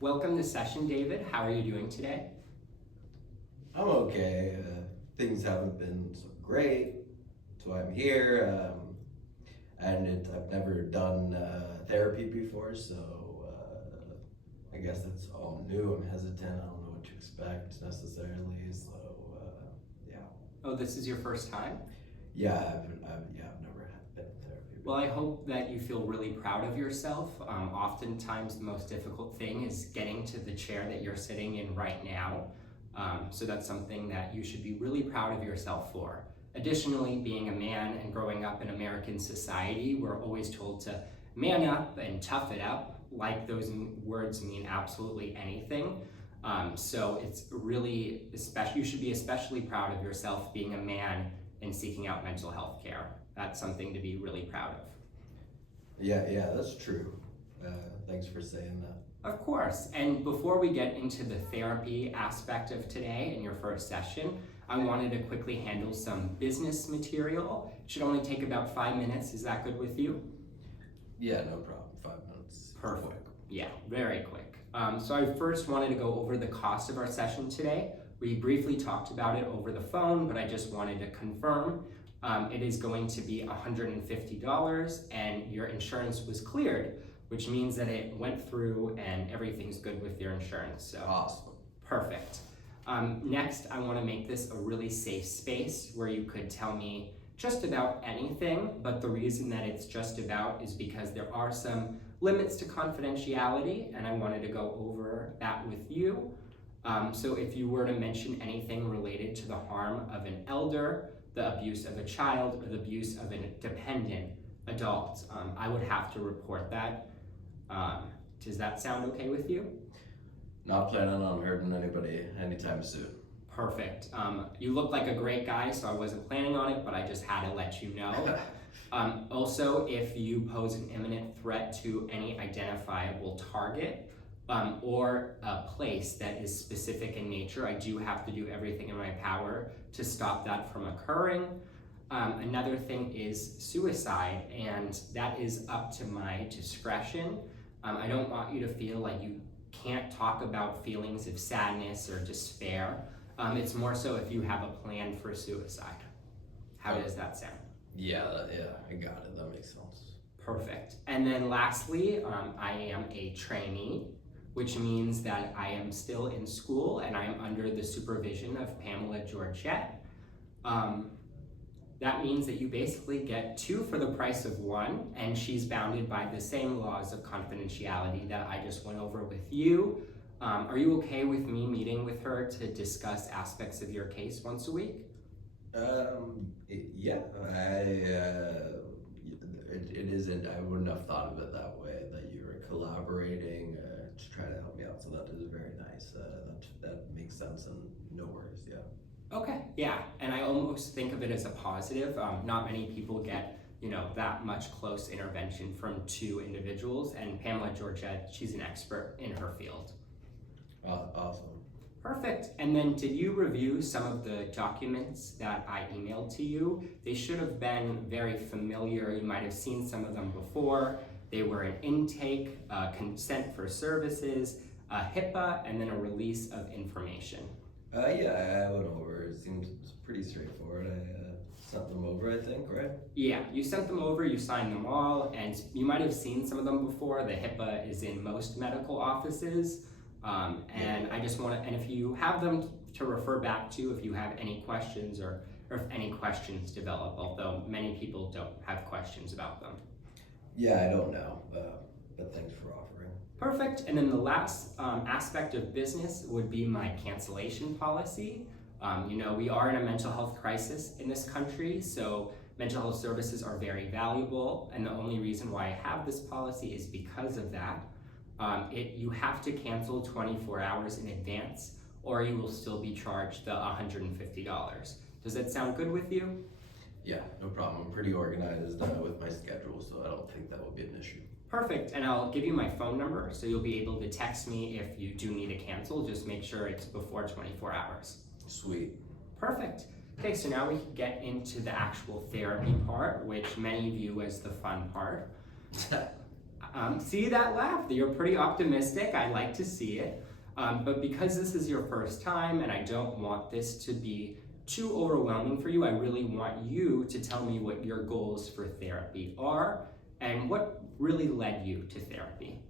Welcome to session, David. How are you doing today? I'm okay. Things haven't been so great, so I'm here. I've never done therapy before, so I guess it's all new. I'm hesitant. I don't know what to expect necessarily. So yeah, Oh, this is your first time? I've never been in therapy Well, before. I hope that you feel really proud of yourself. Oftentimes, the most difficult thing is getting to the chair that you're sitting in right now. So that's something that you should be really proud of yourself for. Additionally, being a man and growing up in American society, we're always told to man up and tough it up, like those words mean absolutely anything. So it's really special. You should be especially proud of yourself being a man and seeking out mental health care. That's something to be really proud of. Yeah, that's true. Thanks for saying that. Of course, and before we get into the therapy aspect of today in your first session, I wanted to quickly handle some business material. It should only take about 5 minutes. Is that good with you? Yeah, no problem. 5 minutes. Perfect. Yeah, very quick. So I first wanted to go over the cost of our session today. We briefly talked about it over the phone, but I just wanted to confirm. It is going to be $150 and your insurance was cleared, which means that it went through and everything's good with your insurance. So Awesome. perfect. Next, I want to make this a really safe space where you could tell me just about anything, but the reason that it's just about is because there are some limits to confidentiality, and I wanted to go over that with you. So if you were to mention anything related to the harm of an elder, the abuse of a child, or the abuse of a dependent adult, I would have to report that. Does that sound okay with you? Not planning on hurting anybody anytime soon. Perfect. You look like a great guy, so I wasn't planning on it, but I just had to let you know. Also, if you pose an imminent threat to any identifiable target or a place that is specific in nature, I do have to do everything in my power to stop that from occurring. Another thing is suicide, and that is up to my discretion. I don't want you to feel like you can't talk about feelings of sadness or despair. It's more so if you have a plan for suicide. How does that sound? Yeah, I got it. That makes sense. Perfect. And then lastly, I am a trainee, which means that I am still in school and I am under the supervision of Pamela Georgette. That means that you basically get two for the price of one, and she's bounded by the same laws of confidentiality that I just went over with you. Are you okay with me meeting with her to discuss aspects of your case once a week? Yeah, it isn't. I wouldn't have thought of it that way. That you were collaborating to try to help me out. So that is very nice. That makes sense, and no worries. Yeah. Okay, yeah, and I almost think of it as a positive. Not many people get, that much close intervention from two individuals, and Pamela Georgette, she's an expert in her field. Awesome. Perfect. And then did you review some of the documents that I emailed to you? They should have been very familiar. You might have seen some of them before. They were an intake, consent for services, a HIPAA, and then a release of information. Yeah, I went over. It seems pretty straightforward. I sent them over, I think, right? Yeah, you sent them over, you signed them all, and you might have seen some of them before. The HIPAA is in most medical offices. And I just want to, and if you have them to refer back to, if you have any questions or if any questions develop, although many people don't have questions about them. Yeah, I don't know, but thanks for offering. Perfect. And then the last aspect of business would be my cancellation policy. We are in a mental health crisis in this country, so mental health services are very valuable, and the only reason why I have this policy is because of that. You have to cancel 24 hours in advance, or you will still be charged the $150. Does that sound good with you? Yeah, no problem. I'm pretty organized with my schedule, so I don't think that will be an issue. Perfect, and I'll give you my phone number, so you'll be able to text me if you do need to cancel. Just make sure it's before 24 hours. Sweet. Perfect. Okay, so now we can get into the actual therapy part, which many view as the fun part. See that laugh? You're pretty optimistic. I like to see it. But because this is your first time and I don't want this to be too overwhelming for you, I really want you to tell me what your goals for therapy are and what really led you to therapy.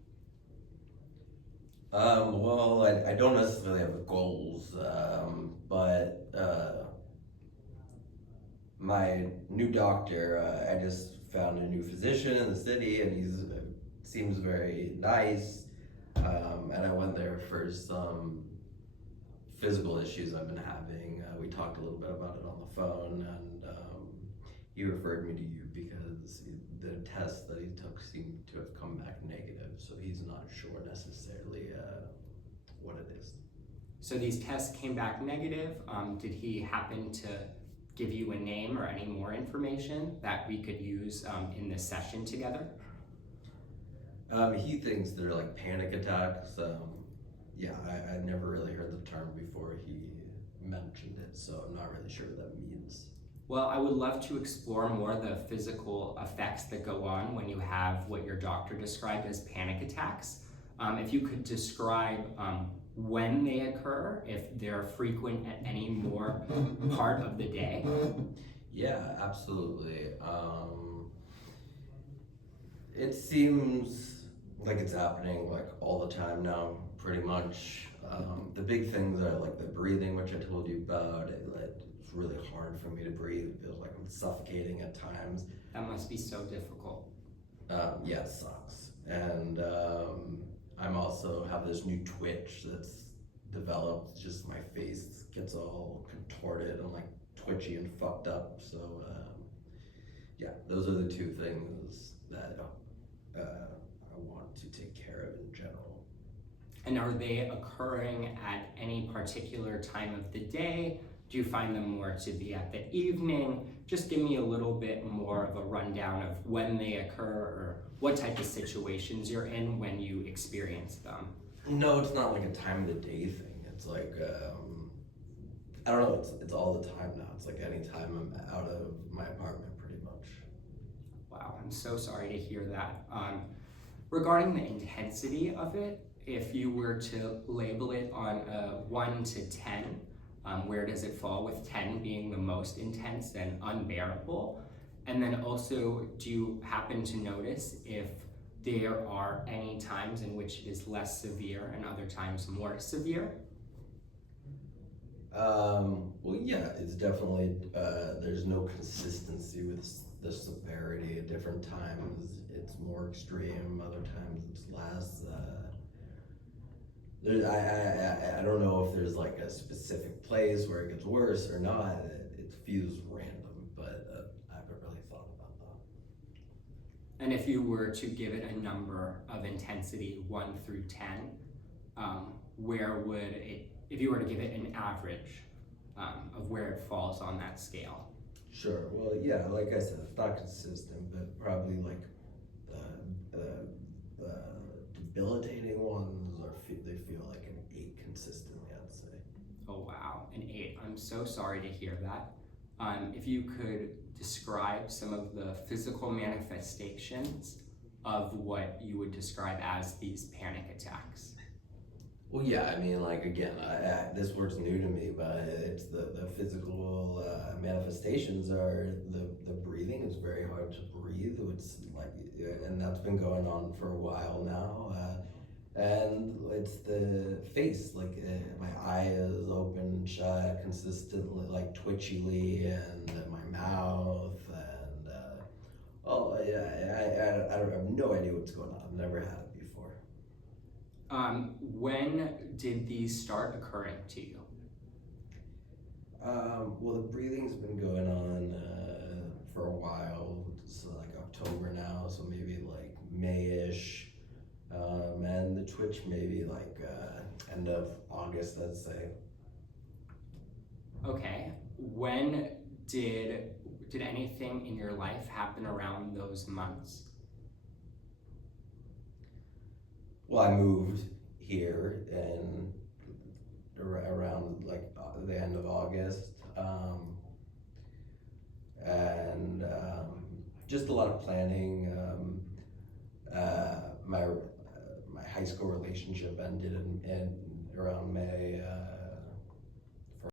Well, I don't necessarily have goals, but my new doctor, I just found a new physician in the city, and he's seems very nice. And I went there for some physical issues I've been having. We talked a little bit about it on the phone, and he referred me to you because the test that he took seemed to have come back negative, so he's not sure necessarily what it is. So these tests came back negative. Did he happen to give you a name or any more information that we could use in this session together? He thinks they're like panic attacks. Yeah, I never really heard the term before he mentioned it, so I'm not really sure what that means. Well, I would love to explore more the physical effects that go on when you have what your doctor described as panic attacks. If you could describe when they occur, if they're frequent at any more part of the day. Yeah, absolutely. It seems like it's happening like all the time now, pretty much. The big things are like the breathing, which I told you about. It's really hard for me to breathe. It feels like I'm suffocating at times. That must be so difficult. Yeah, it sucks. And I'm also have this new twitch that's developed. Just my face gets all contorted and like twitchy and fucked up. So yeah, those are the two things that I want to take care of in general. And are they occurring at any particular time of the day? Do you find them more to be at the evening? Just give me a little bit more of a rundown of when they occur or what type of situations you're in when you experience them. No, it's not like a time of the day thing. It's like, I don't know, it's all the time now. It's like any time I'm out of my apartment pretty much. Wow, I'm so sorry to hear that. Regarding the intensity of it, if you were to label it on a 1 to 10, where does it fall, with 10 being the most intense and unbearable? And then also, do you happen to notice if there are any times in which it is less severe and other times more severe? Well, yeah, it's definitely, there's no consistency with the severity. At different times it's more extreme, other times it's less. I don't know if there's like a specific place where it gets worse or not. It feels random, but I haven't really thought about that. And if you were to give it a number of intensity, 1 through 10, where would it, if you were to give it an average of where it falls on that scale? Sure. Well, yeah, like I said, it's not consistent, but probably like the debilitating ones they feel like an 8 consistently, I'd say. Oh wow, an 8. I'm so sorry to hear that. If you could describe some of the physical manifestations of what you would describe as these panic attacks. Well, yeah, I mean, like, again, this word's new to me, but it's the physical manifestations are the breathing is very hard to breathe. It's like, and that's been going on for a while now. And it's the face, like my eye is open, shut consistently, like twitchily, and my mouth, and oh yeah, I have no idea what's going on. I've never had it before. When did these start occurring to you? Well, the breathing's been going on for a while. It's like October now, so maybe like May-ish. And the twitch maybe like end of August, I'd say. Okay. When did anything in your life happen around those months? Well, I moved here and around like the end of August, and just a lot of planning. my high school relationship ended in around May.